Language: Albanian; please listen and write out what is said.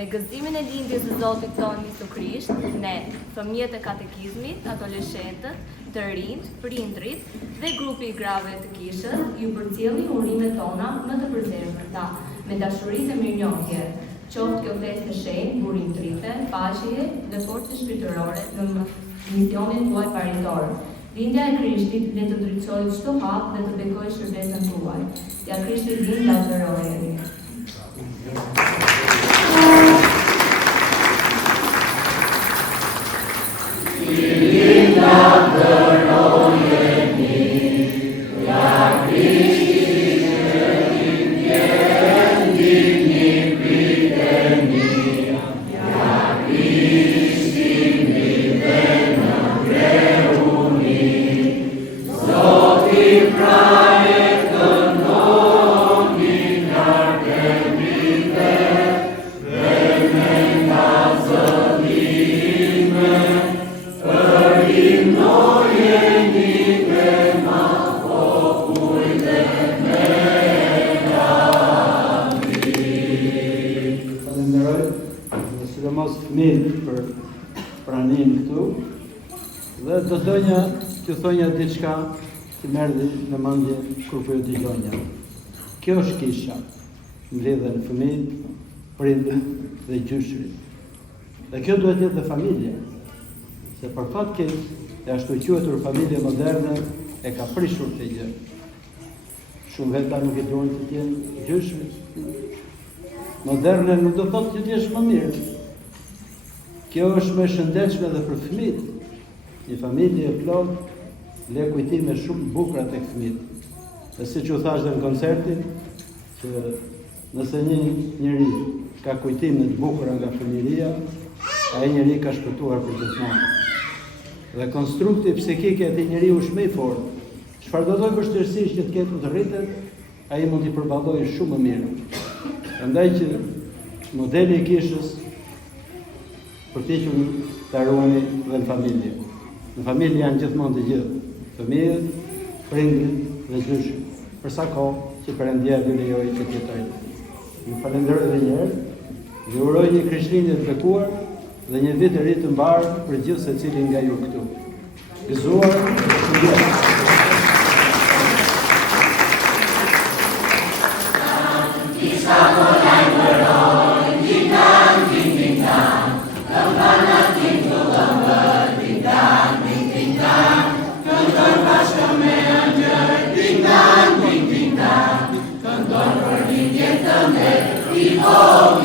Me gëzimin e lindjes së Zotit tonë Jesu Krisht, ne, fëmijët e katekizmit, adoleshentët, të rinjt, prindrit dhe grupi i grave të kishës, ju përcjellim urimet tona më të përzemërta, me dashuri dhe mirënjohje. Qoftë kjo festë e shenjtë, burim trite, paqeje dhe forcë shpirtërore në misionin tuaj paritor. Lindja e Krishtit le të ndriçojë çdo hap dhe të bekojë shërbesën tuaj. Ja Krishti lind lavdërojeni. Diçka që merdi në mendje kur po e dëgjonja. Kjo është kisha, mbledhen fëmijët, prindërit dhe gjyshrit. Dhe kjo duhet jetë dhe familje, se për fat keq e ashtu quhetur familje moderne e ka prishur këtë gjë. Shumë veta nuk e duan të jenë gjyshrit. Moderne nuk do thotë që t'jesh më mirë. Kjo është më e shëndetshme edhe për fëmijët. Një familje e plotë le kujtime shumë bukura tek fëmijët. Dhe siç u thash dhe në koncertin, që nëse një njeri ka kujtime të bukura nga fëmijëria, ai njeri ka shpëtuar për gjithmonë. Dhe konstrukti psikik i atij njeriu është më i fortë. Çfarë do lloj vështirësish që të ketë të rritet, ai mund t'i përballojë shumë më mirë. Prandaj që modeli i kishës përpiquni ta ruani dhe në familje. Në familje janë gjithmonë të gjithë. Fëmijët, prindrit dhe gjyshit, për sa kohë që Perëndia ju lejoi të jetojnë. Ju falenderoj edhe një herë, ju uroj një Krishtlindje të bekuar dhe një vit të ri të mbar për gjithë secilin nga ju këtu. Gëzuar Ding dong, Amen.